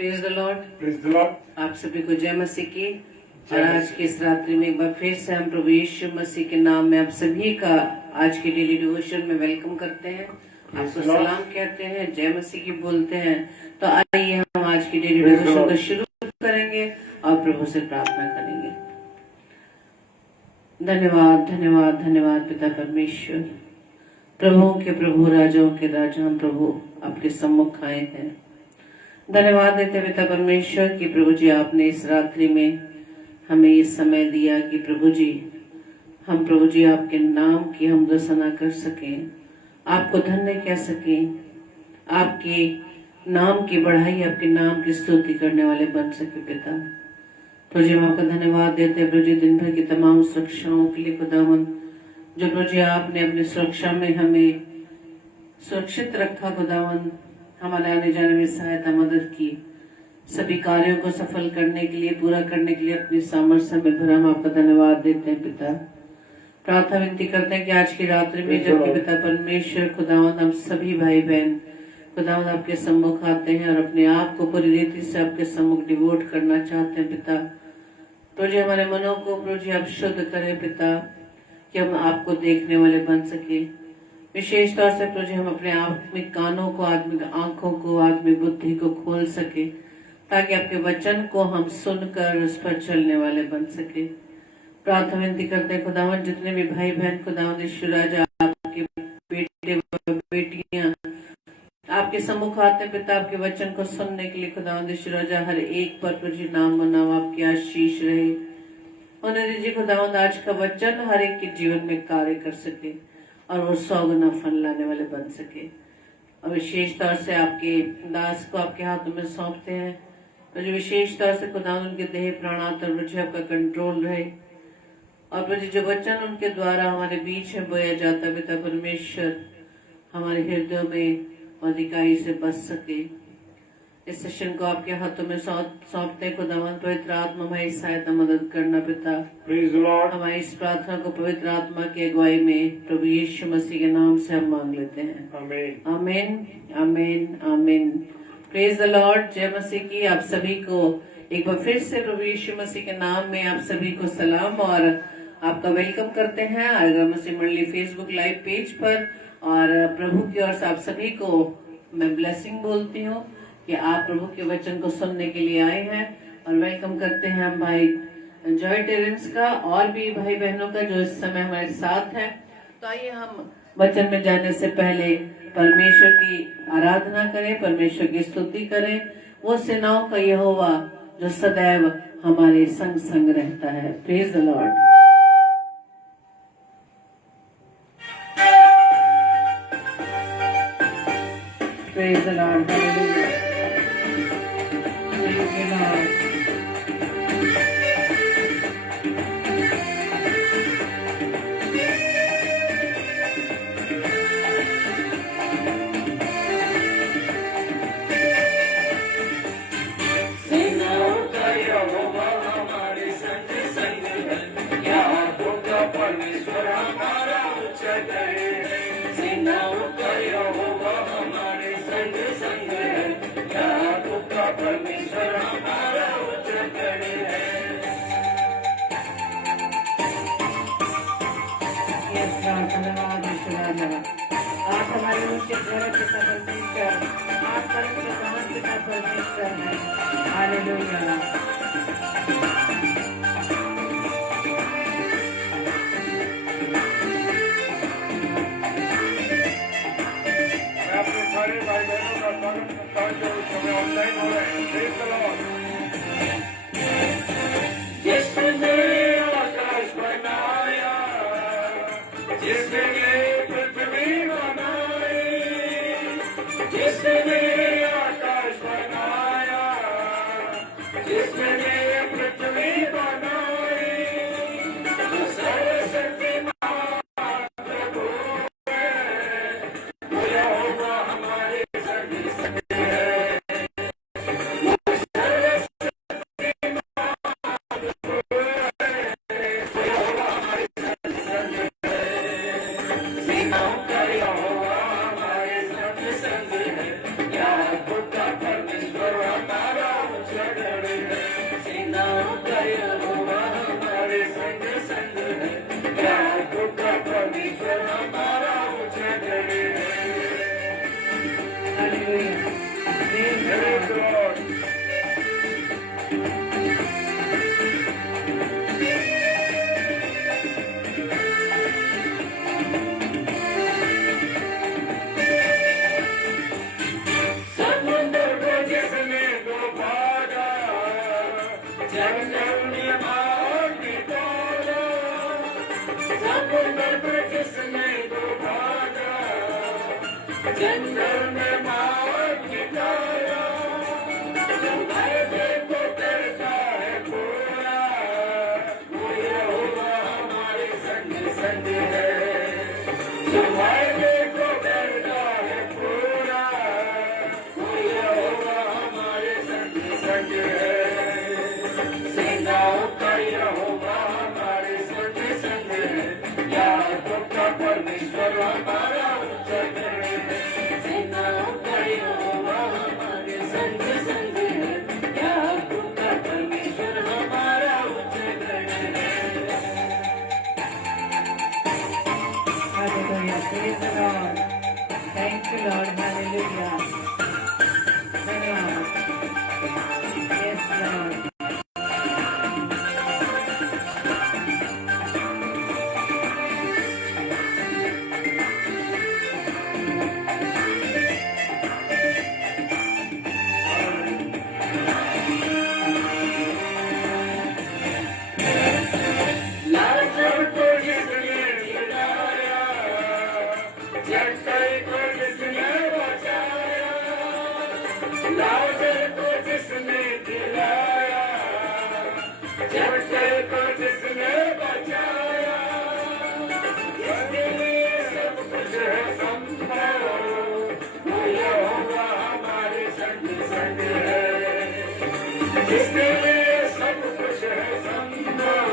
Praise the Lord. Praise the Lord. आप सभी को जय मसीह की। और आज की इस रात्रि में एक बार फिर से हम प्रभु यीशु मसीह के नाम में आप सभी का आज के डेली डिवोशन में वेलकम करते हैं। आपको सलाम कहते हैं, जय मसीह की बोलते हैं। तो आइए हम आज की डेली डिवोशन को शुरू करेंगे और प्रभु से प्रार्थना करेंगे। धन्यवाद धन्यवाद धन्यवाद पिता परमेश्वर, प्रभुओं के प्रभु, राजाओं के राजा, हम प्रभु आपके सम्मुख आए हैं। धन्यवाद देते पिता परमेश्वर कि प्रभु जी आपने इस रात्रि में हमें ये समय दिया कि प्रभु जी हम प्रभु जी आपके नाम की हम दसना कर सकें, आपको धन्य कह सकें, आपके नाम की बढ़ाई, आपके नाम की स्तुति करने वाले बन सके पिता। प्रभु जी हम आपका धन्यवाद देते हैं प्रभु जी दिन भर की तमाम सुरक्षाओं के लिए खुदावन, जो प्रभु जी आपने अपनी सुरक्षा में हमें सुरक्षित रखा खुदावन, हमारे आने जाने में सहायता मदद की, सभी कार्यों को सफल करने के लिए, पूरा करने के लिए अपनी सामर्थ्य में भरा, हम आपका धन्यवाद देते हैं पिता। प्रार्थना विनती करते हैं कि आज की रात्रि में जबकि पिता परमेश्वर खुदावन हम सभी भाई बहन खुदावन आपके सम्मुख आते हैं और अपने आप को पूरी रीति से आपके सम्मुख डिवोट करना चाहते हैं पिता। प्रभु जी हमारे मनों को प्रभु जी आप शुद्ध करें पिता, कि हम आपको देखने वाले बन सके। विशेष तौर से प्रभु जी हम अपने आत्मिक कानों को, आत्मिक आंखों को, आत्मिक बुद्धि को खोल सके, ताकि आपके वचन को हम सुनकर उस पर चलने वाले बन सके। प्रार्थना विनती करते हैं खुदावन जितने भी भाई बहन खुदावन ईश्वराज आपके बेटे बेटियां आपके सम्मुख आते पिता, आपके वचन को सुनने के लिए खुदावन ईश्वराज हर एक पर प्रभु जी नाम मनाओ, आपकी आशीष रहे। उन्हें दीजिए खुदावन आज का वचन हर एक के जीवन में कार्य कर सके और वो 100 गुना फल लाने वाले बन सके। और विशेष तौर से आपके दास को आपके हाथों में सौंपते हैं और जो विशेष तौर से खुदावन उनके देह प्राण आत्मा आपका कंट्रोल रहे और प्रभु जो वचन उनके द्वारा हमारे बीच में बोया जाता पिता परमेश्वर हमारे हृदयों में अधिकारी से बच सके। इस सेशन को आपके हाथों में सौंपते खुदावन, पवित्र आत्मा हमारी सहायता मदद करना पिता। Praise the Lord. हमारी इस प्रार्थना को पवित्र आत्मा की अगुवाई में प्रभु यीशु मसीह के नाम से हम मांग लेते हैं। आमीन आमीन आमीन आमीन। Praise the Lord. जय मसीह की। आप सभी को एक बार फिर से प्रभु यीशु मसीह के नाम में आप सभी को सलाम और आपका वेलकम करते हैं आगर मसीह मंडली फेसबुक लाइव पेज पर। और प्रभु की ओर से आप सभी को मैं ब्लेसिंग बोलती हूँ कि आप प्रभु के वचन को सुनने के लिए आए हैं। और वेलकम करते हैं हम भाई जॉय टेरेंस का और भी भाई बहनों का जो इस समय हमारे साथ हैं। तो आइए हम वचन में जाने से पहले परमेश्वर की आराधना करें, परमेश्वर की स्तुति करें। वो सेनाओं का यहोवा जो सदैव हमारे संग संग रहता है। Praise the Lord. Praise the lord. Hallelujah. Praise the Lord. आप हमारे उनके द्वारा पिता परमेश्वर, आप परम प्रधान पिता परमेश्वर हैं। हालेलुया। आपके सारे भाई बहनों का स्वागत करता हूं जो इस समय ऑनलाइन हो रहे हैं। Praise the Lord. जिसने आकाश बनाया, जिसने पृथ्वी बनाई, जिसने आकाश बनाया, जिसने पृथ्वी बनाई, जो सर्वशक्तिमान प्रभु है, वो यहोवा हमारे संग है। वो सर्वशक्तिमान जंगल में मार की तोड़ा, समुद्र पे जिसने डुबाया, जंगल में मार की तोड़ा, वायदे को करता है पूरा, वो यहोवा हमारे संग संग है, जो वायदे को करता है पूरा, वो यहोवा हमारे संग संग है। सेनाओं का यहोवा हमारे संग संग है, याकोब का परमेश्वर हमारा उच्चतम है। सेनाओं का यहोवा हमारे संग संग है, याकोब का परमेश्वर हमारा उच्चतम है। Hallelujah. Praise the Lord. Thank you, Lord. Hallelujah. धन्यवाद. Yes, Lord. लाजर को जिसने जिलाया, जक्कई को जिसने बचाया, लाजर को जिसने जिलाया, जक्कई को जिसने बचाया, इसके लिए सब कुछ है संभव, वो यहोवा हमारे संग संग है, जिसके लिए सब कुछ है संभव,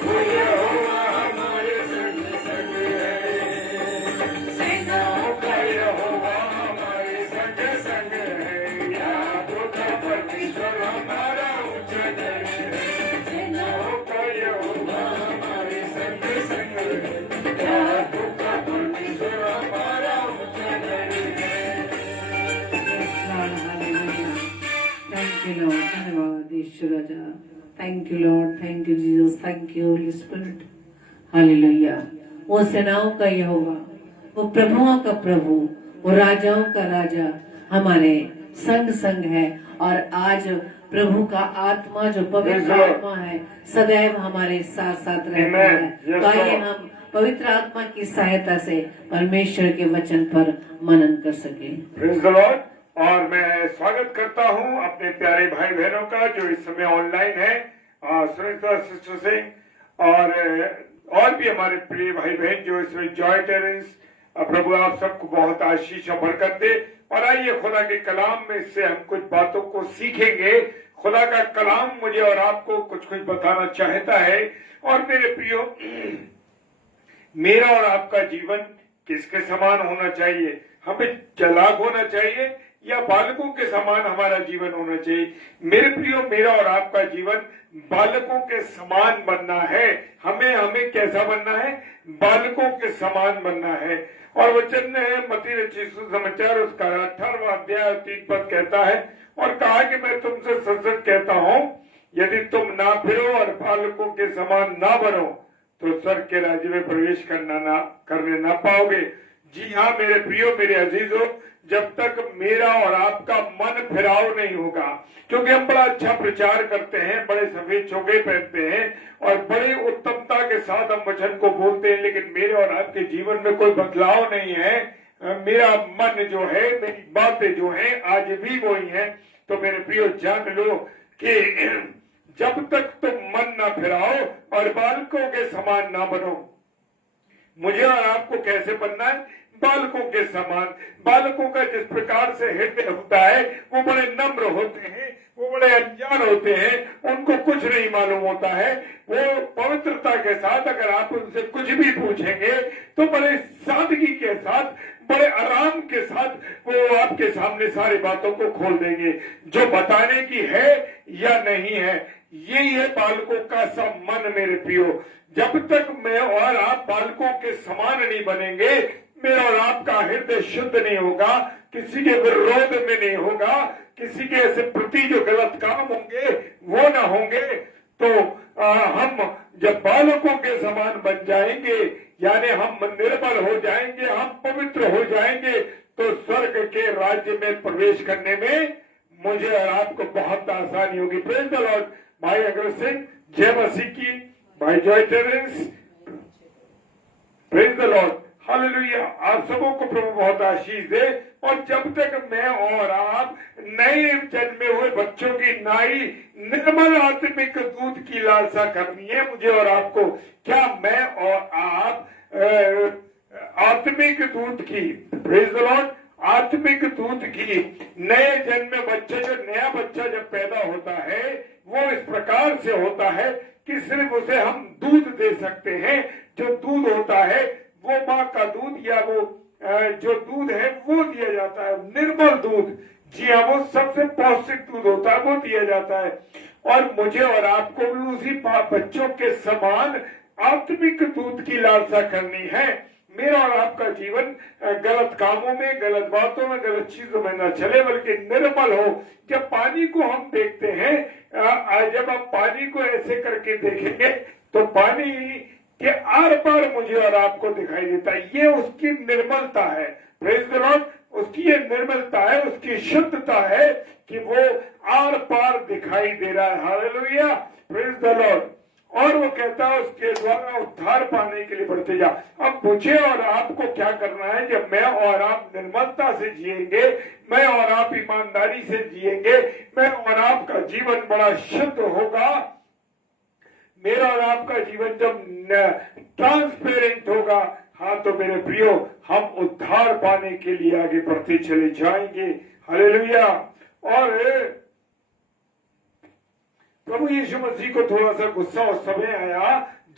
वो यहोवा हमारे संग संग है। सेनाओं का यहोवा हमारे संग संग है, याकोब का परमेश्वर हमारा उच्चतम है। सेनाओं का यहोवा हमारे संग संग है, याकोब का परमेश्वर हमारा उच्चतम है। Lord, hallelujah. Thank you, Lord. धन्यवाद ईश्वर राजा. Thank you, Lord. Thank you, Jesus. Thank you, Holy Spirit. Hallelujah. वो सेनाओं का यहोवा, वो प्रभुओं का प्रभु, वो राजाओं का राजा हमारे संग संग है, और आज प्रभु का आत्मा जो पवित्र Yes, Lord. आत्मा है सदैव हमारे साथ साथ रहता Amen. है. Yes, तो आइए Lord. हम पवित्र आत्मा की सहायता से परमेश्वर के वचन पर मनन कर सके. Praise the Lord. और मैं स्वागत करता हूं अपने प्यारे भाई बहनों का जो इस समय ऑनलाइन है, सुनीता सिस्टर सिंह और भी हमारे प्रिय भाई बहन जो इसमें जॉय टेरेंस। प्रभु आप सबको बहुत आशीष और बरकत दे। और आइए खुदा के कलाम में से हम कुछ बातों को सीखेंगे। खुदा का कलाम मुझे और आपको कुछ कुछ बताना चाहता है। और मेरे प्रियो, मेरा और आपका जीवन किसके समान होना चाहिए? हमें चालाक होना चाहिए या बालकों के समान हमारा जीवन होना चाहिए? मेरे प्रियो, मेरा और आपका जीवन बालकों के समान बनना है। हमें कैसा बनना है? बालकों के समान बनना है। और वचन है मत्ती रचित सुसमाचार उसका 18वां अध्याय 3 पद कहता है, और कहा कि मैं तुमसे सच सच कहता हूं, यदि तुम ना फिरो और बालकों के समान ना बनो तो स्वर्ग के राज्य में प्रवेश करने ना पाओगे। जी हाँ मेरे प्रियो, मेरे अजीजों, जब तक मेरा और आपका मन फिराव नहीं होगा, क्योंकि हम बड़ा अच्छा प्रचार करते हैं, बड़े सफेद चोगे पहनते हैं और बड़ी उत्तमता के साथ हम वचन को बोलते हैं, लेकिन मेरे और आपके जीवन में कोई बदलाव नहीं है। मेरा मन जो है, मेरी बातें जो हैं आज भी वही हैं। तो मेरे प्रियो जान लो कि जब तक तुम मन ना फिराओ और बालकों के समान ना बनो। मुझे और आपको कैसे बनना है? बालकों के समान। बालकों का जिस प्रकार से हृदय होता है, वो बड़े नम्र होते हैं, वो बड़े अनजान होते हैं, उनको कुछ नहीं मालूम होता है। वो पवित्रता के साथ अगर आप उनसे कुछ भी पूछेंगे तो बड़े सादगी के साथ, बड़े आराम के साथ वो आपके सामने सारी बातों को खोल देंगे, जो बताने की है या नहीं है। यही है बालकों का सब मन मेरे प्रियो। जब तक मैं और आप बालकों के समान नहीं बनेंगे, मेरा और आपका हृदय शुद्ध नहीं होगा, किसी के विरोध में नहीं होगा, किसी के ऐसे प्रति जो गलत काम होंगे वो ना होंगे, तो हम जब बालकों के समान बन जाएंगे, यानी हम निर्मल हो जाएंगे, हम पवित्र हो जाएंगे, तो स्वर्ग के राज्य में प्रवेश करने में मुझे और आपको बहुत आसानी होगी। Praise the lord. भाई अग्रसिंह, जय मसीह की, भाई Joy Terrence, praise the lord, hallelujah. आप सबों को प्रभु बहुत आशीष दे। और जब तक मैं और आप नए जन्मे हुए बच्चों की नाई निर्मल आत्मिक दूध की लालसा करनी है मुझे और आपको। क्या मैं और आप आत्मिक दूध की, प्रेज द लॉर्ड, आत्मिक दूध की, नए जन्मे बच्चे, जो नया बच्चा जब पैदा होता है वो इस प्रकार से होता है कि सिर्फ उसे हम दूध दे सकते हैं। जो दूध होता है वो माँ का दूध या वो जो दूध है वो दिया जाता है, निर्मल दूध, जी हाँ, वो सबसे पौष्टिक दूध होता है, वो दिया जाता है। और मुझे और आपको भी उसी बच्चों के समान आत्मिक दूध की लालसा करनी है। मेरा और आपका जीवन गलत कामों में, गलत बातों में, गलत चीजों में न चले, बल्कि निर्मल हो। जब पानी को हम देखते हैं, जब हम पानी को ऐसे करके देखेंगे तो पानी के आर पार मुझे और आपको दिखाई देता है। ये उसकी निर्मलता है, प्रेज द लॉर्ड, उसकी ये निर्मलता है, उसकी शुद्धता है कि वो आर पार दिखाई दे रहा है। Hallelujah, praise the Lord. और वो कहता है उसके द्वारा उद्धार पाने के लिए बढ़ते जा। अब मुझे और आपको क्या करना है? जब मैं और आप निर्मलता से जिएंगे, मैं और आप ईमानदारी से जिएंगे, मैं और आपका जीवन बड़ा शुद्ध होगा, मेरा और आपका जीवन जब ट्रांसपेरेंट होगा, हाँ, तो मेरे प्रियो हम उद्धार पाने के लिए आगे बढ़ते चले जाएंगे। हालेलुया। और प्रभु यीशु मसीह को थोड़ा सा गुस्सा उस समय आया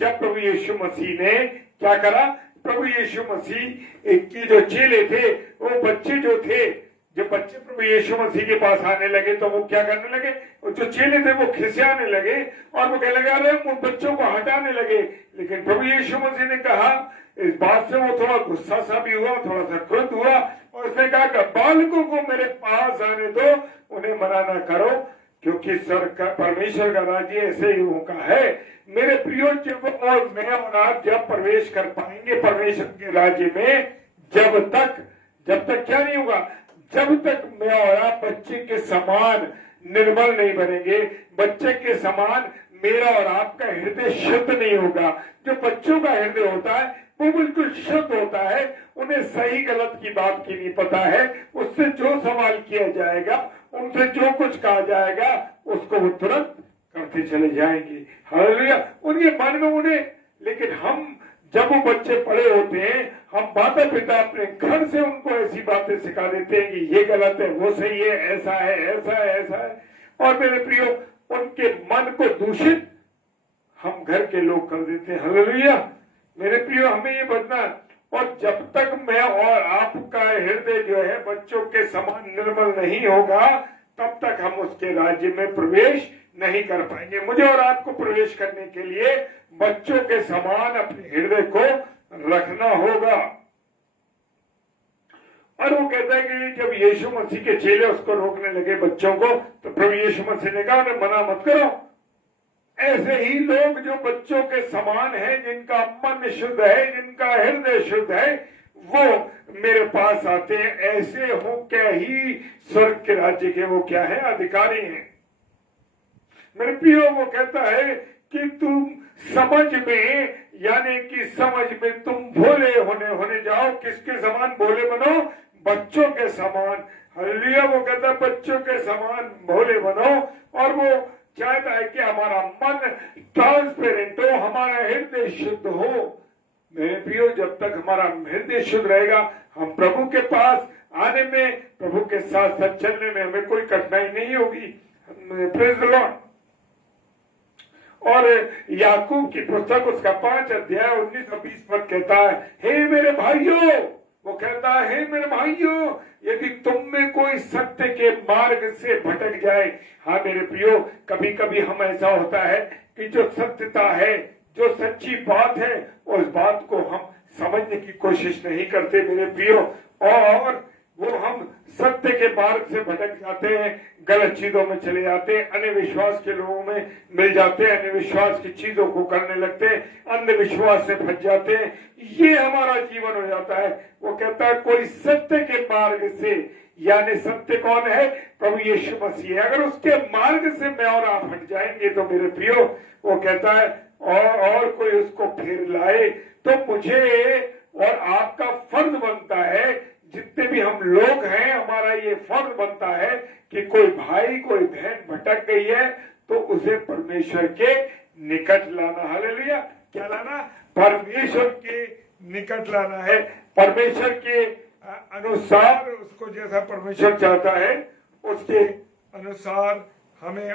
जब प्रभु यीशु मसीह ने क्या करा? प्रभु यीशु मसीह की जो चेले थे, वो बच्चे जो थे, जब बच्चे प्रभु यीशु मसीह के पास आने लगे तो वो क्या करने लगे? जो चेले थे वो खिसियाने लगे और वो कहने लगे, अरे उन बच्चों को हटाने लगे। लेकिन प्रभु यीशु मसीह ने कहा, इस बात से वो थोड़ा गुस्सा सा भी हुआ, थोड़ा सा क्रोध हुआ, और उसने कहा कि बालकों को मेरे पास आने दो, उन्हें मना ना करो, क्योंकि परमेश्वर का राज्य ऐसे ही होगा है। मेरे प्रियो, जब और मैं और आप जब प्रवेश कर पाएंगे परमेश्वर के राज्य में, जब तक क्या नहीं होगा? जब तक मैं और आप बच्चे के समान निर्मल नहीं बनेंगे, बच्चे के समान मेरा और आपका हृदय शुद्ध नहीं होगा। जो बच्चों का हृदय होता है वो बिल्कुल शुद्ध होता है, उन्हें सही गलत की बात की नहीं पता है, उससे जो सवाल किया जाएगा, उनसे जो कुछ कहा जाएगा, उसको वो तुरंत करते चले जाएंगे। हालेलुया। उनके मन में उन्हें, लेकिन हम जब वो बच्चे बड़े होते हैं, हम माता पिता अपने घर से उनको ऐसी बातें सिखा देते हैं कि ये गलत है, वो सही है, ऐसा है, ऐसा है, ऐसा है। और मेरे प्रियो, उनके मन को दूषित हम घर के लोग कर देते हैं। हालेलुया। मेरे प्रियो, हमें ये बदलना। और जब तक मैं और आपका हृदय जो है बच्चों के समान निर्मल नहीं होगा, तब तक हम उसके राज्य में प्रवेश नहीं कर पाएंगे। मुझे और आपको प्रवेश करने के लिए बच्चों के समान अपने हृदय को रखना होगा। और वो कहता है कि जब यीशु मसीह के चेले उसको रोकने लगे बच्चों को, तो प्रभु यीशु मसीह ने कहा, उन्हें मना मत करो। ऐसे ही लोग जो बच्चों के समान हैं, जिनका मन शुद्ध है, जिनका हृदय शुद्ध है, वो मेरे पास आते हैं। ऐसे हो क्या ही स्वर्ग के राज्य के वो क्या है? अधिकारी हैं। मेरे प्रियो, वो कहता है कि तुम समझ में, यानी कि समझ में तुम भोले होने जाओ। किसके समान भोले बनो? बच्चों के समान। हालेलुया। वो कहता है बच्चों के समान भोले बनो। और वो चाहता है कि हमारा मन ट्रांसपेरेंट हो, हमारा हृदय शुद्ध हो। मेरे प्रियो, जब तक हमारा हृदय शुद्ध रहेगा, हम प्रभु के पास आने में, प्रभु के साथ साथ चलने में हमें कोई कठिनाई नहीं होगी। Praise the Lord. और याकूब की पुस्तक उसका 5 अध्याय 19 और 20 पद कहता है, हे मेरे भाइयों, वो कहता है, हे मेरे भाइयों, यदि तुम में कोई सत्य के मार्ग से भटक जाए। हाँ मेरे प्रियो, कभी कभी हम ऐसा होता है कि जो सत्यता है, जो सच्ची बात है, उस बात को हम समझने की कोशिश नहीं करते मेरे प्रियो, और वो हम सत्य के मार्ग से भटक जाते हैं, गलत चीजों में चले जाते हैं, अन्य विश्वास के लोगों में मिल जाते हैं, अन्य विश्वास की चीजों को करने लगते हैं, अंधविश्वास से फंस जाते हैं। ये हमारा जीवन हो जाता है। वो कहता है कोई सत्य के मार्ग से, यानी सत्य कौन है? प्रभु यीशु मसीह है। अगर उसके मार्ग से मैं और आप हट जाएंगे तो मेरे प्रियो, वो कहता है और कोई उसको फिर लाए, तो मुझे और आपका फर्ज बनता है, जितने भी हम लोग हैं, हमारा ये फर्ज बनता है कि कोई भाई कोई बहन भटक गई है तो उसे परमेश्वर के निकट लाना। हालेलुया। क्या लाना? परमेश्वर के निकट लाना है। परमेश्वर के अनुसार, उसको जैसा परमेश्वर चाहता है उसके अनुसार हमें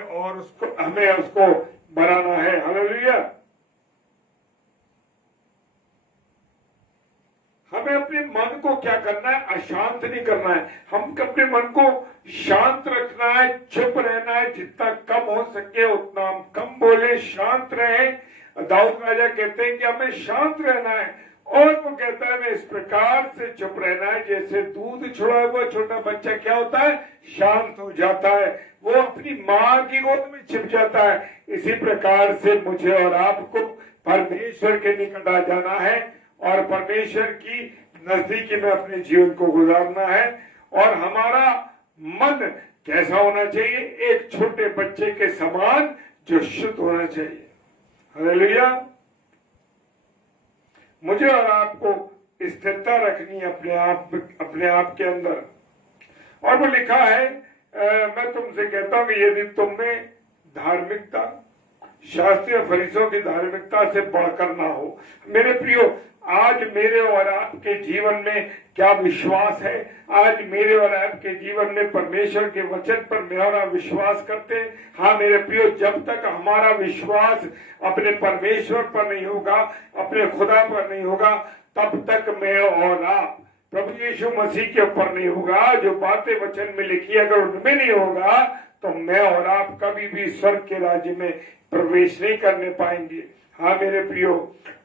उसको बनाना है। हालेलुया। हमें अपने मन को क्या करना है? अशांत नहीं करना है। हम अपने मन को शांत रखना है, चुप रहना है, जितना कम हो सके उतना हम कम बोले, शांत रहे। दाऊद राजा कहते हैं कि हमें शांत रहना है, और वो कहता है मैं इस प्रकार से चुप रहना है जैसे दूध छुड़ा हुआ छोटा बच्चा क्या होता है? शांत हो जाता है, वो अपनी माँ की गोद में छिप जाता है। इसी प्रकार से मुझे और आपको परमेश्वर के निकट आ जाना है और परमेश्वर की नजदीकी में अपने जीवन को गुजारना है। और हमारा मन कैसा होना चाहिए? एक छोटे बच्चे के समान जो शुद्ध होना चाहिए। हालेलुया। मुझे और आपको स्थिरता रखनी है अपने आप के अंदर। और वो लिखा है, मैं तुमसे कहता हूं कि यदि तुम में धार्मिकता शास्त्रीय फरीसियों की धार्मिकता से बढ़कर ना हो। मेरे प्रियो, आज मेरे और आपके जीवन में क्या विश्वास है? आज मेरे और आपके जीवन में परमेश्वर के वचन पर मैं और आप विश्वास करते हैं? हाँ मेरे प्रियो, जब तक हमारा विश्वास अपने परमेश्वर पर नहीं होगा, अपने खुदा पर नहीं होगा, तब तक मैं और आप प्रभु यीशु मसीह के ऊपर नहीं होगा। जो बातें वचन में लिखी अगर उनमें नहीं होगा तो मैं और आप कभी भी स्वर्ग के राज्य में प्रवेश नहीं करने पाएंगे। हाँ मेरे प्रियो,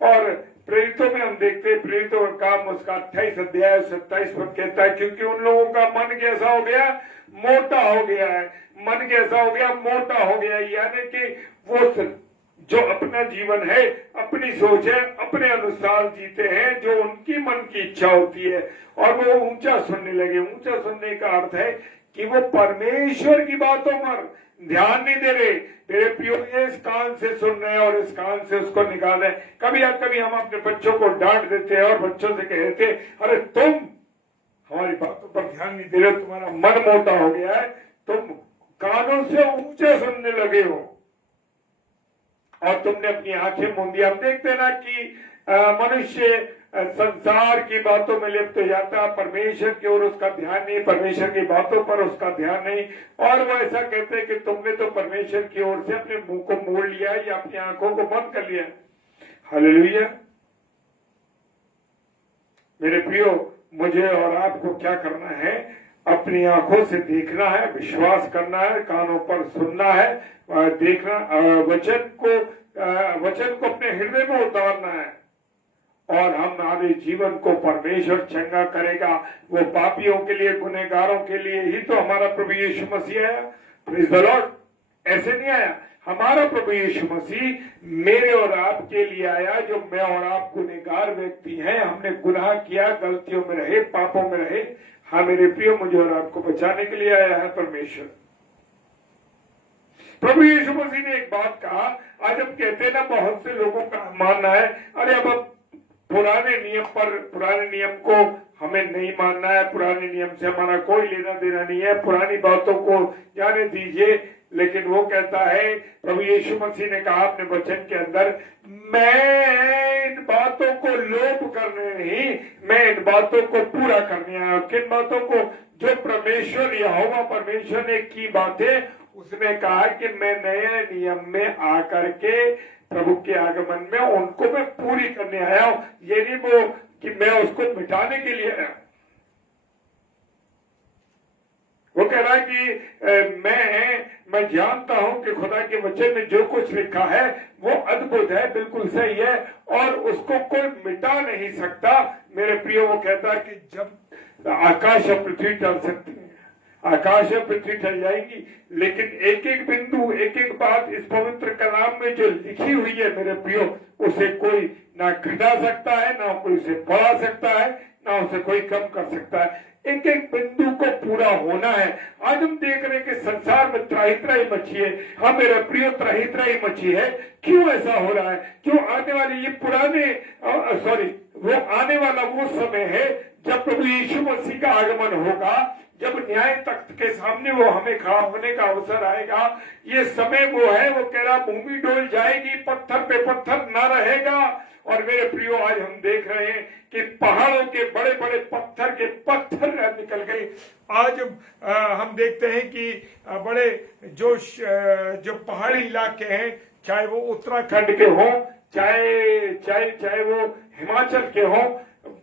और प्रेरितों में हम देखते हैं, प्रेरितों का काम उसका 28 अध्याय 27 पद कहता है, क्योंकि उन लोगों का मन कैसा हो गया? मोटा हो गया है। मन कैसा हो गया? मोटा हो गया। यानी कि वो जो अपना जीवन है, अपनी सोच है, अपने अनुसार जीते हैं, जो उनकी मन की इच्छा होती है, और वो ऊंचा सुनने लगे। ऊंचा सुनने का अर्थ है कि वो परमेश्वर की बातों पर ध्यान नहीं दे रहे। मेरे प्रियो, ये इस कान से सुन रहे हैं और इस कान से उसको निकाल रहे हैं। कभी हम अपने बच्चों को डांट देते हैं और बच्चों से कहते हैं, अरे तुम हमारी बातों पर ध्यान नहीं दे रहे, तुम्हारा मन मोटा हो गया है, तुम कानों से ऊंचे सुनने लगे हो और तुमने अपनी आंखें मूंदी। हम देखते हैं ना कि मनुष्य संसार की बातों में लिप्त हो जाता, परमेश्वर की ओर उसका ध्यान नहीं, परमेश्वर की बातों पर उसका ध्यान नहीं। और वो ऐसा कहते हैं कि तुमने तो परमेश्वर की ओर से अपने मुंह को मोड़ लिया या अपनी आंखों को बंद कर लिया। हालेलुया। मेरे प्रियो, मुझे और आपको क्या करना है? अपनी आंखों से देखना है, विश्वास करना है, कानों पर सुनना है, देखना, वचन को अपने हृदय में उतारना है, और हमारे जीवन को परमेश्वर चंगा करेगा। वो पापियों के लिए, गुनहगारों के लिए ही तो हमारा प्रभु यीशु मसीह आया। Praise the Lord. ऐसे नहीं आया। हमारा प्रभु यीशु मसीह मेरे और आपके लिए आया, जो मैं और आप गुनहगार व्यक्ति हैं, हमने गुनाह किया, गलतियों में रहे, पापों में रहे। हाँ मेरे प्रियो, मुझे और आपको बचाने के लिए आया है परमेश्वर। प्रभु यीशु मसीह ने एक बात कहा। आज हम कहते हैं ना, बहुत से लोगों का मानना है, अरे अब पुराने नियम को हमें नहीं मानना है, पुराने नियम से हमारा कोई लेना देना नहीं है, पुरानी बातों को जाने दीजिए। लेकिन वो कहता है, प्रभु यीशु मसीह ने कहा अपने वचन के अंदर, मैं इन बातों को लोप करने नहीं, मैं इन बातों को पूरा करने आया। किन बातों को? जो परमेश्वर यहोवा परमेश्वर ने की बातें, उसने कहा कि मैं नए नियम में आकर के प्रभु के आगमन में उनको मैं पूरी करने आया हूं। ये नहीं वो कि मैं उसको मिटाने के लिए आया। वो कह रहा है कि मैं जानता हूं कि खुदा के वचन में जो कुछ लिखा है वो अद्भुत है, बिल्कुल सही है, और उसको कोई मिटा नहीं सकता। मेरे प्रियो, वो कहता है कि जब आकाश और पृथ्वी टल सकती है, आकाश और पृथ्वी टल जाएंगी, लेकिन एक एक बिंदु, एक एक बात इस पवित्र कलाम में जो लिखी हुई है मेरे प्रियो, उसे कोई ना घटा सकता है, ना कोई उसे बढ़ा सकता है, ना उसे कोई कम कर सकता है। एक एक बिंदु को पूरा होना है। आज हम देख रहे हैं कि संसार में त्राही त्राही मची है। हाँ मेरा प्रिय, त्राही त्राही मची है। क्यों ऐसा हो रहा है? क्यों? आने वाले ये पुराने वो आने वाला वो समय है जब प्रभु यीशु मसीह का आगमन होगा, जब न्याय तख्त के सामने वो हमें खड़ा होने का अवसर आएगा। ये समय वो है, वो कह रहा भूमि डोल जाएगी, पत्थर पे पत्थर ना रहेगा। और मेरे प्रियो, आज हम देख रहे हैं कि पहाड़ों के बड़े बड़े पत्थर के पत्थर निकल गए। आज हम देखते हैं कि बड़े जो पहाड़ी इलाके हैं, चाहे वो उत्तराखंड के हों, चाहे वो हिमाचल के हों,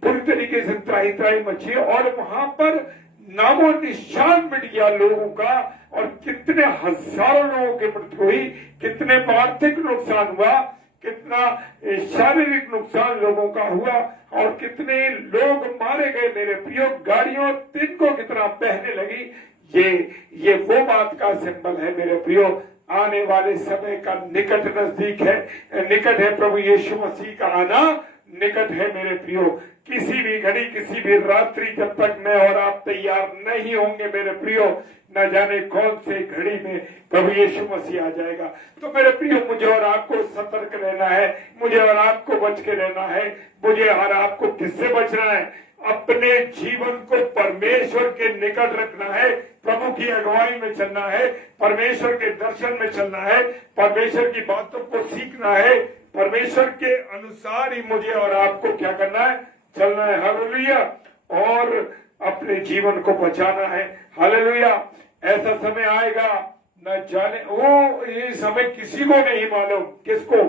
पूरी तरीके से त्राही त्राही मची है। और वहां पर नामो निशान मिट गया लोगों का। और कितने हजारों लोगों के मृत्यु हुई, कितने आर्थिक नुकसान हुआ, कितना शारीरिक नुकसान लोगों का हुआ, और कितने लोग मारे गए। मेरे प्रियो, गाड़ियों तिनकों की तरह बहने लगी। ये वो बात का सिंबल है मेरे प्रियो। आने वाले समय का निकट नजदीक है, निकट है। प्रभु यीशु मसीह का आना निकट है मेरे प्रियो। किसी भी घड़ी, किसी भी रात्रि, जब तक मैं और आप तैयार नहीं होंगे मेरे प्रियो, न जाने कौन से घड़ी में प्रभु यीशु मसीह आ जाएगा। तो मेरे प्रियो, मुझे और आपको सतर्क रहना है, मुझे और आपको बच के रहना है। मुझे और आपको किससे बचना है? अपने जीवन को परमेश्वर के निकट रखना है, प्रभु की अगुवाई में चलना है, परमेश्वर के दर्शन में चलना है, परमेश्वर की बातों को सीखना है, परमेश्वर के अनुसार ही मुझे और आपको क्या करना है? चलना है। हालेलुया। और अपने जीवन को बचाना है। हालेलुया। ऐसा समय आएगा, न जाने वो, ये समय किसी को नहीं मालूम। किसको?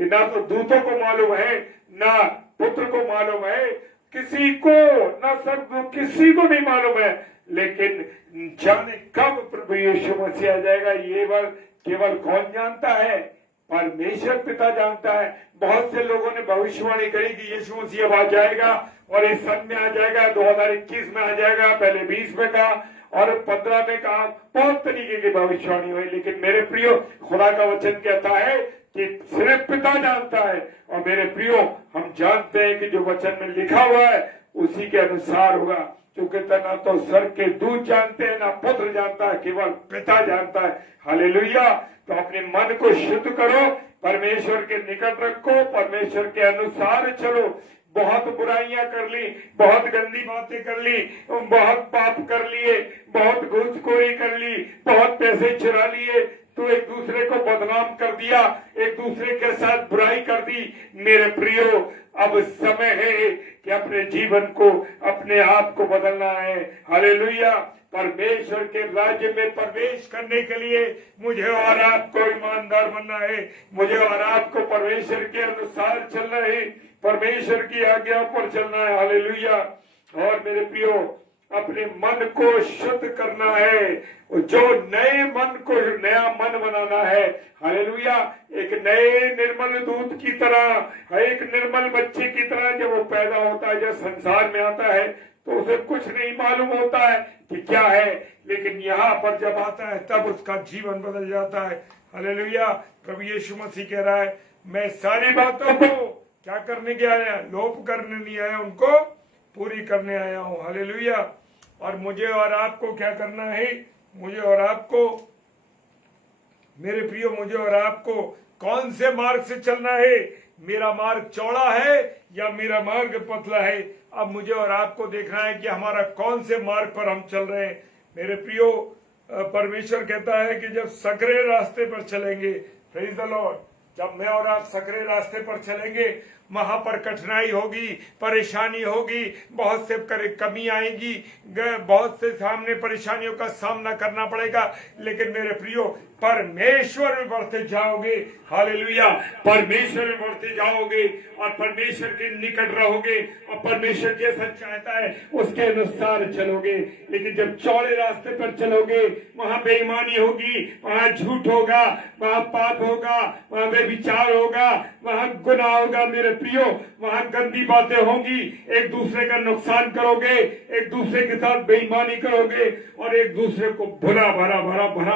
ना तो दूतों को मालूम है, ना पुत्र को मालूम है, किसी को ना, सब किसी को नहीं मालूम है। लेकिन जाने कब प्रभु यीशु मसीह आ जाएगा, ये केवल कौन जानता है? परमेश्वर पिता जानता है। बहुत से लोगों ने भविष्यवाणी करी कि यीशु मसीह अब आ जाएगा और इस सन में आ जाएगा, 2021 में आ जाएगा, पहले 20 में कहा और 15 में कहा। बहुत तरीके की भविष्यवाणी हुई। लेकिन मेरे प्रियो, खुदा का वचन कहता है कि सिर्फ पिता जानता है। और मेरे प्रियो, हम जानते हैं कि जो वचन में लिखा हुआ है उसी के अनुसार होगा। क्योंकि ना तो स्वर्ग के दूत जानते हैं, ना पुत्र जानता है, केवल पिता जानता है। हालेलुया। तो अपने मन को शुद्ध करो, परमेश्वर के निकट रखो, परमेश्वर के अनुसार चलो। बहुत बुराइयां कर ली, बहुत गंदी बातें कर ली, बहुत पाप कर लिए, बहुत घूसखोरी कर ली, बहुत पैसे चुरा लिए, तो एक दूसरे को बदनाम कर दिया, एक दूसरे के साथ बुराई कर दी। मेरे प्रियो, अब समय है कि अपने जीवन को, अपने आप को बदलना है। हालेलुया। परमेश्वर के राज्य में प्रवेश करने के लिए मुझे और आपको ईमानदार बनना है, मुझे और आपको परमेश्वर के अनुसार चलना है, परमेश्वर की आज्ञा पर चलना है। हालेलुया। और मेरे प्रियो, अपने मन को शुद्ध करना है, जो नए मन को नया मन बनाना है। हालेलुया। एक नए निर्मल दूध की तरह, एक निर्मल बच्चे की तरह जब वो पैदा होता है, जब संसार में आता है, तो उसे कुछ नहीं मालूम होता है कि क्या है। लेकिन यहाँ पर जब आता है तब उसका जीवन बदल जाता है। हालेलुया। प्रभु यीशु मसीह कह रहा है, मैं सारी बातों को क्या करने के आया? लोप करने नहीं आया, उनको पूरी करने आया हूँ। हालेलुया। और मुझे और आपको क्या करना है? मुझे और आपको, मेरे प्रियो, मुझे और आपको कौन से मार्ग से चलना है? मेरा मार्ग चौड़ा है या मेरा मार्ग पतला है? अब मुझे और आपको देखना है कि हमारा कौन से मार्ग पर हम चल रहे हैं। मेरे प्रियो, परमेश्वर कहता है कि जब सकरे रास्ते पर चलेंगे, प्रेज़ द लॉर्ड, जब मैं और आप सकरे रास्ते पर चलेंगे, वहां पर कठिनाई होगी, परेशानी होगी, बहुत से कमी आएगी, बहुत से सामने परेशानियों का सामना करना पड़ेगा। लेकिन मेरे प्रियो, परमेश्वर में बढ़ते जाओगे। हालेलुया। परमेश्वर में बढ़ते जाओगे और परमेश्वर के निकट रहोगे और परमेश्वर जैसा चाहता है उसके अनुसार चलोगे। लेकिन जब चौड़े रास्ते पर चलोगे, वहां बेईमानी होगी, वहां झूठ होगा, वहां पाप होगा, वहां बेविचार होगा, वहां गुनाह होगा। मेरे प्रियो, वहां गंदी बातें होंगी, एक दूसरे का नुकसान करोगे, एक दूसरे के साथ बेईमानी करोगे और एक दूसरे को भला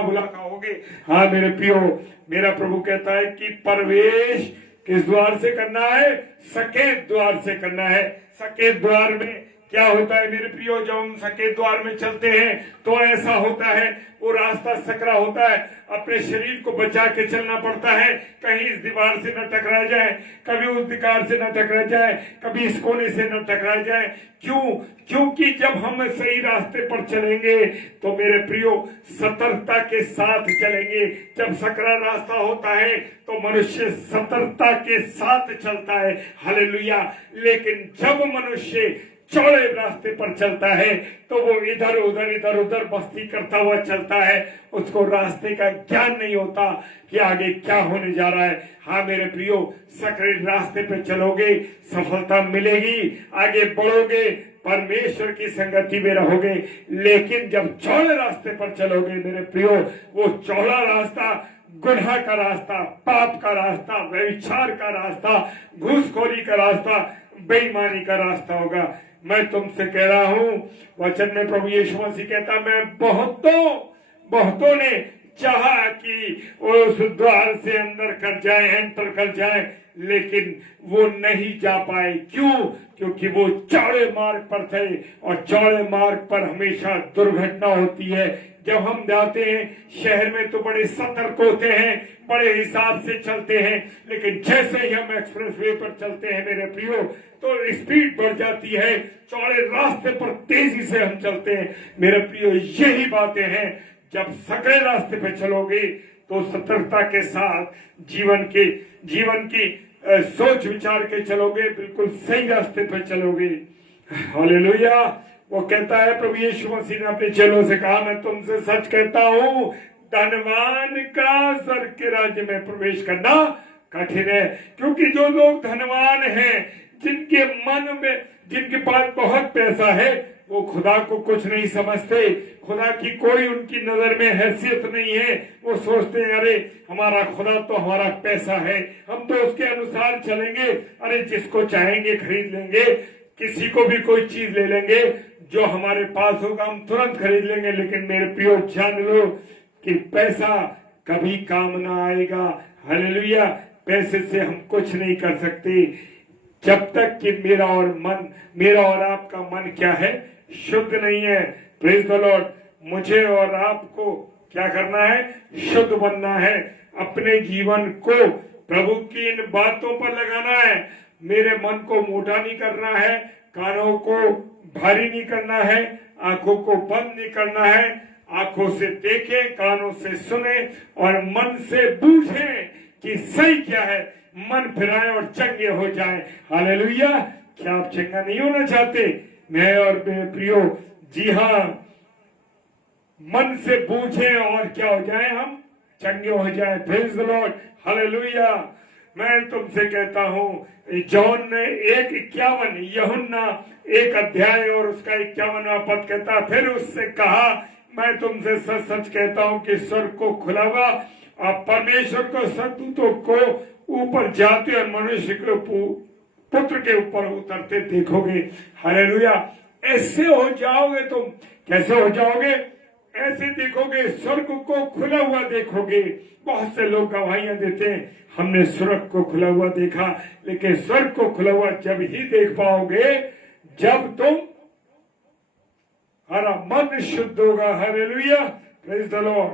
भला खाओगे। हाँ मेरे प्रियो, मेरा प्रभु कहता है कि प्रवेश किस द्वार से करना है? सकेत द्वार से करना है। सकेत द्वार में क्या होता है मेरे प्रियो, जब हम सके द्वार में चलते हैं तो ऐसा होता है, वो रास्ता सकरा होता है, अपने शरीर को बचा के चलना पड़ता है, कहीं इस दीवार से न टकरा जाए, कभी उस दीवार से न टकरा जाए, कभी इस कोने से न टकरा जाए। क्यों? क्योंकि जब हम सही रास्ते पर चलेंगे तो मेरे प्रियो सतर्कता के साथ चलेंगे। जब सकरा रास्ता होता है तो मनुष्य सतर्कता के साथ चलता है, हालेलुया। लेकिन जब मनुष्य चौड़े रास्ते पर चलता है तो वो इधर उधर मस्ती करता हुआ चलता है, उसको रास्ते का ज्ञान नहीं होता कि आगे क्या होने जा रहा है। हाँ मेरे प्रियो, सकरे रास्ते पे चलोगे, सफलता मिलेगी, आगे बढ़ोगे, परमेश्वर की संगति में रहोगे। लेकिन जब चौड़े रास्ते पर चलोगे मेरे प्रियो, वो चौड़ा रास्ता गुनाह का रास्ता, पाप का रास्ता, व्यभिचार का रास्ता, घूसखोरी का रास्ता, बेईमानी का रास्ता होगा। मैं तुमसे कह रहा हूं, वचन में प्रभु यीशु मसीह कहता, मैं बहुतों ने चाहा कि उस द्वार से अंदर कर जाए, एंटर कर जाए, लेकिन वो नहीं जा पाए। क्यों? क्योंकि वो चौड़े मार्ग पर थे, और चौड़े मार्ग पर हमेशा दुर्घटना होती है। जब हम जाते हैं शहर में तो बड़े सतर्क होते हैं, बड़े हिसाब से चलते हैं, लेकिन जैसे ही हम एक्सप्रेसवे पर चलते हैं मेरे प्रियो, तो स्पीड बढ़ जाती है, चौड़े रास्ते पर तेजी से हम चलते हैं मेरे प्रियो। यही बातें हैं, जब सकरे रास्ते पे चलोगे तो सतर्कता के साथ जीवन की सोच विचार के चलोगे, बिल्कुल सही रास्ते पे चलोगे। हालेलुया। वो कहता है, प्रभु यीशु मसीह ने अपने चेलों से कहा, मैं तुमसे सच कहता हूं, धनवान का स्वर्ग के राज्य में प्रवेश करना कठिन है। क्योंकि जो लोग धनवान हैं, जिनके पास बहुत पैसा है, वो खुदा को कुछ नहीं समझते, खुदा की कोई उनकी नजर में हैसियत नहीं है। वो सोचते हैं, अरे हमारा खुदा तो हमारा पैसा है, हम तो उसके अनुसार चलेंगे, अरे जिसको चाहेंगे खरीद लेंगे, किसी को भी कोई चीज ले लेंगे, जो हमारे पास होगा हम तुरंत खरीद लेंगे। लेकिन मेरे प्रियो जान लो कि पैसा कभी काम ना आएगा। हालेलुया। पैसे से हम कुछ नहीं कर सकते जब तक कि मेरा और आपका मन क्या है, शुद्ध नहीं है। Praise the Lord. मुझे और आपको क्या करना है? शुद्ध बनना है। अपने जीवन को प्रभु की इन बातों पर लगाना है। मेरे मन को मोटा नहीं करना है, कानों को भारी नहीं करना है, आंखों को बंद नहीं करना है। आंखों से देखें, कानों से सुने और मन से बूझें कि सही क्या है, मन फिराए और चंगे हो जाए। हालेलुया। क्या आप चंगा नहीं होना चाहते? मैं और मेरे प्रियो, जी हाँ, मन से बूझें और क्या हो जाए, हम चंगे हो जाए। Praise the lord. हालेलुया। मैं तुमसे कहता हूं, जॉन ने 1:51, यूहन्ना 1 अध्याय और उसका 51वां पद कहता, फिर उससे कहा, मैं तुमसे सच सच कहता हूं कि स्वर्ग को खुला हुआ और परमेश्वर को सदूतों को ऊपर जाते और मनुष्य के पुत्र के ऊपर उतरते देखोगे। हालेलुया। ऐसे हो जाओगे तुम। कैसे हो जाओगे? ऐसे देखोगे, स्वर्ग को खुला हुआ देखोगे। बहुत से लोग गवाहियां देते हैं, हमने स्वर्ग को खुला हुआ देखा, लेकिन स्वर्ग को खुला हुआ जब ही देख पाओगे जब तुम्हारा मन शुद्ध होगा। Hallelujah. Praise the Lord.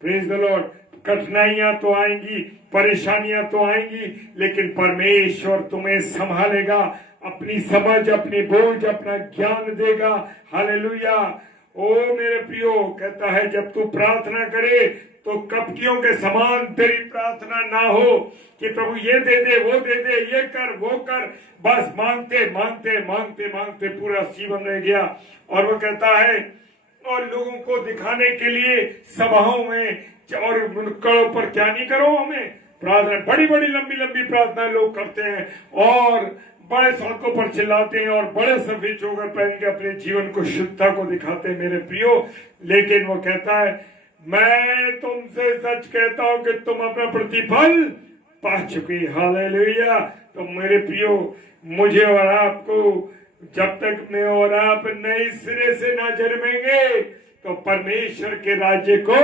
Praise the Lord. कठिनाइयां तो आएंगी, परेशानियां तो आएंगी, लेकिन परमेश्वर तुम्हें संभालेगा, अपनी समझ, अपनी बोझ, अपना ज्ञान देगा। हालेलुया। ओ मेरे प्रियो, कहता है जब तू प्रार्थना करे तो कपटियों के समान तेरी प्रार्थना ना हो कि प्रभु ये दे दे, वो दे दे, ये कर, वो कर। बस मांगते मांगते मांगते मांगते पूरा जीवन रह गया। और वो कहता है, और लोगों को दिखाने के लिए सभाओं में और नुक्कड़ों पर क्या नहीं करो, हमें प्रार्थना, बड़ी बड़ी लंबी लंबी प्रार्थना लोग करते हैं और बड़े सड़कों पर चिल्लाते हैं और बड़े सफेद चोगर पहन के अपने जीवन को शुद्धता को दिखाते हैं मेरे प्रियो। लेकिन वो कहता है, मैं तुमसे सच कहता हूं कि तुम अपना प्रतिफल पा चुके। हालेलुया। तो मेरे प्रियो, मुझे और आपको जब तक मैं और आप नए सिरे से ना जन्मेंगे तो परमेश्वर के राज्य को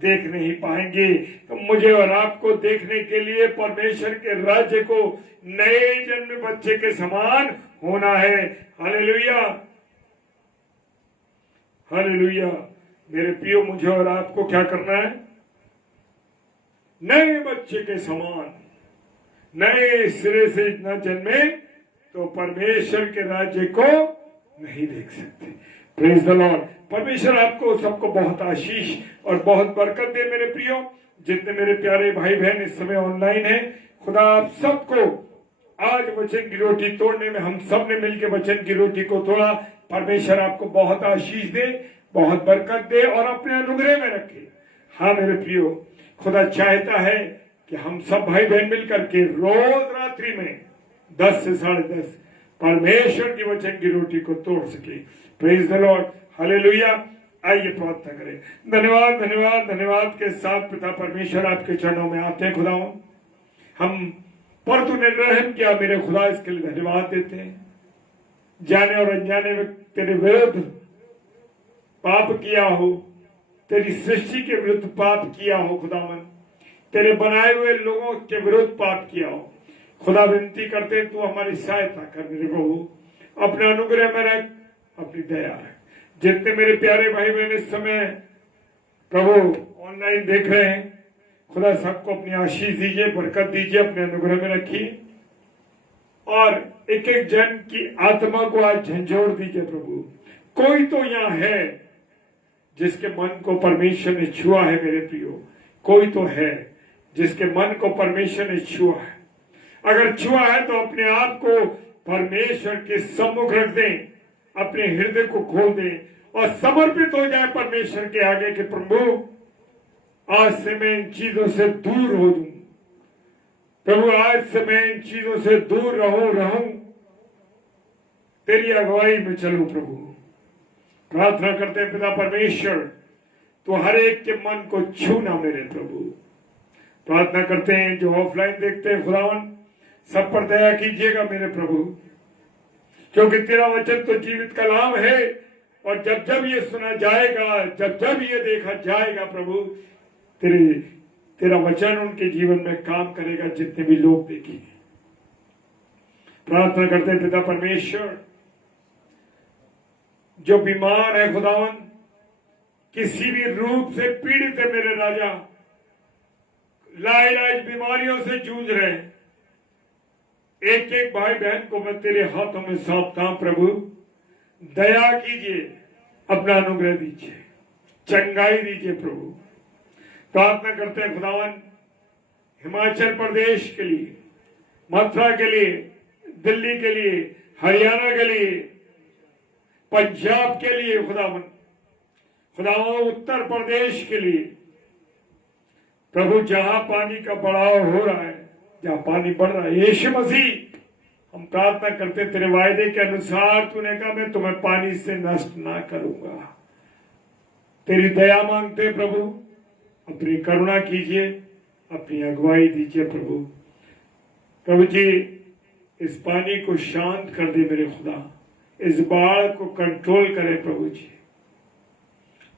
देख नहीं पाएंगे। तो मुझे और आपको देखने के लिए परमेश्वर के राज्य को नए जन्म बच्चे के समान होना है। Hallelujah, hallelujah. मेरे प्रियो, मुझे और आपको क्या करना है? नए बच्चे के समान, नए सिरे से न जन्मे तो परमेश्वर के राज्य को नहीं देख सकते। Praise the Lord. परमेश्वर आपको सबको बहुत आशीष और बहुत बरकत दे। मेरे प्रियो, जितने मेरे प्यारे भाई बहन इस समय ऑनलाइन हैं, खुदा आप सबको आज वचन की रोटी तोड़ने में, हम सब ने मिलकर वचन की रोटी को तोड़ा। परमेश्वर आपको बहुत आशीष दे, बहुत बरकत दे और अपने अनुग्रह में रखे। हाँ मेरे प्रियो, खुदा चाहता है कि हम सब भाई बहन मिलकर के रोज रात्रि में 10 से 10:30 परमेश्वर की वचन की रोटी को तोड़ सके। Praise the lord, hallelujah. आइए प्रार्थना करें। धन्यवाद, धन्यवाद, धन्यवाद के साथ पिता परमेश्वर आपके चरणों में आते हैं। खुदाओं, हम पर तूने रहम किया मेरे खुदा, इसके लिए धन्यवाद देते हैं। जाने और अनजाने में तेरे विरुद्ध पाप किया हो, तेरी सृष्टि के विरुद्ध पाप किया हो खुदावन, तेरे बनाए हुए लोगों के विरुद्ध पाप किया हो खुदा, विनती करते तू हमारी सहायता कर मेरे प्रभु, अपने अनुग्रह में रख, अपनी दया रख। जितने मेरे प्यारे भाई बहन इस समय प्रभु ऑनलाइन देख रहे हैं, खुदा सबको अपनी आशीष दीजिए, बरकत दीजिए, अपने अनुग्रह में रखिए और एक एक जन की आत्मा को आज झंझोड़ दीजिए प्रभु। कोई तो यहाँ है जिसके मन को परमेश्वर ने छुआ है मेरे प्रियो, कोई तो है जिसके मन को परमेश्वर ने छुआ है। अगर छुआ है तो अपने आप को परमेश्वर के सम्मुख रख दें, अपने हृदय को खोल दें और समर्पित हो जाए परमेश्वर के आगे कि प्रभु आज से मैं इन चीजों से दूर हो दूं, प्रभु आज से मैं इन चीजों से दूर रहूं, तेरी अगुवाई में चलूं। प्रभु प्रार्थना करते हैं पिता परमेश्वर, तो हर एक के मन को छूना मेरे प्रभु। प्रार्थना करते हैं जो ऑफलाइन देखते हैं, खुदावन सब पर दया कीजिएगा मेरे प्रभु, क्योंकि तेरा वचन तो जीवित कलाम है और जब जब ये सुना जाएगा, जब जब ये देखा जाएगा प्रभु, तेरा वचन उनके जीवन में काम करेगा, जितने भी लोग देखेंगे। प्रार्थना करते हैं पिता परमेश्वर, जो बीमार है खुदावन, किसी भी रूप से पीड़ित है मेरे राजा, लाइलाज बीमारियों से जूझ रहे हैं, एक एक भाई बहन को मैं तेरे हाथों में सौंपता हूं प्रभु। दया कीजिए, अपना अनुग्रह दीजिए, चंगाई दीजिए प्रभु। प्रार्थना करते हैं खुदावन हिमाचल प्रदेश के लिए, मथुरा के लिए, दिल्ली के लिए, हरियाणा के लिए, पंजाब के लिए खुदावन, उत्तर प्रदेश के लिए प्रभु, जहां पानी का बढ़ाव हो रहा है, जहां पानी बढ़ रहा है, यीशु मसीह हम प्रार्थना करते तेरे वायदे के अनुसार तूने कहा मैं तुम्हें पानी से नष्ट ना करूंगा। तेरी दया मांगते प्रभु, अपनी करुणा कीजिए, अपनी अगुवाई दीजिए प्रभु। प्रभु जी इस पानी को शांत कर दे मेरे खुदा, इस बाढ़ को कंट्रोल करे प्रभु जी।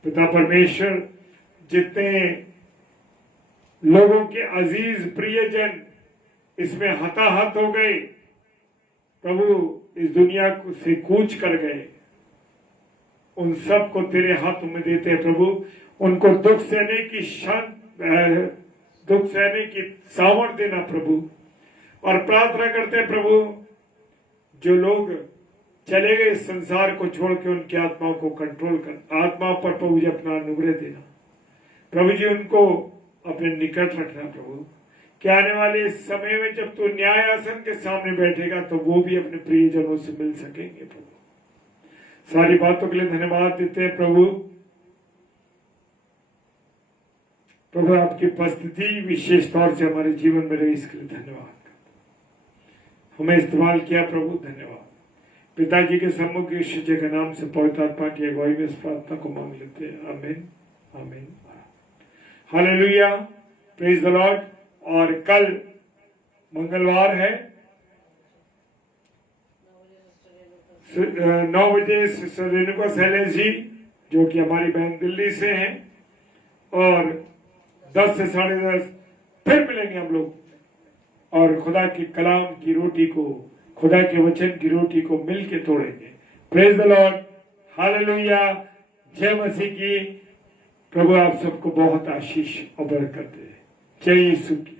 पिता परमेश्वर, जितने लोगों के अजीज प्रियजन इसमें हताहत हो गए प्रभु, इस दुनिया से कूच कर गए, उन सब को तेरे हाथों में देते हैं प्रभु। उनको दुख सहने की सामर्थ देना प्रभु। और प्रार्थना करते हैं प्रभु, जो लोग चले गए इस संसार को छोड़ के, उनकी आत्माओं को कंट्रोल कर, आत्मा पर प्रभु जी अपना अनुग्रह देना प्रभु जी, उनको अपने निकट रखना प्रभु। क्या आने वाले इस समय में जब तू न्याय आसन के सामने बैठेगा तो वो भी अपने प्रियजनों से मिल सकेंगे प्रभु। सारी बातों के लिए धन्यवाद देते हैं प्रभु। प्रभु आपकी उपस्थिति विशेष तौर से हमारे जीवन में रही, इसके लिए धन्यवाद। हमें इस्तेमाल किया प्रभु, धन्यवाद। पिताजी के सम्मुख यीशु जी के नाम से पवित्र आत्मा की अगुवाई में इस प्रार्थना को मांग लेते हैं, आमीन आमीन। Hallelujah, praise the Lord. और कल मंगलवार है, 9 बजे सिस्टर रेणुका शैलेश जी, जो कि हमारी बहन दिल्ली से हैं, और 10 से 10:30 फिर मिलेंगे हम लोग और खुदा की कलाम की रोटी को खुदा के वचन की रोटी को मिल के तोड़ेंगे। प्रेज द लॉर्ड, हालेलुया, जय मसीह की। प्रभु आप सबको बहुत आशीष और बरकत दे। जय यीशु की।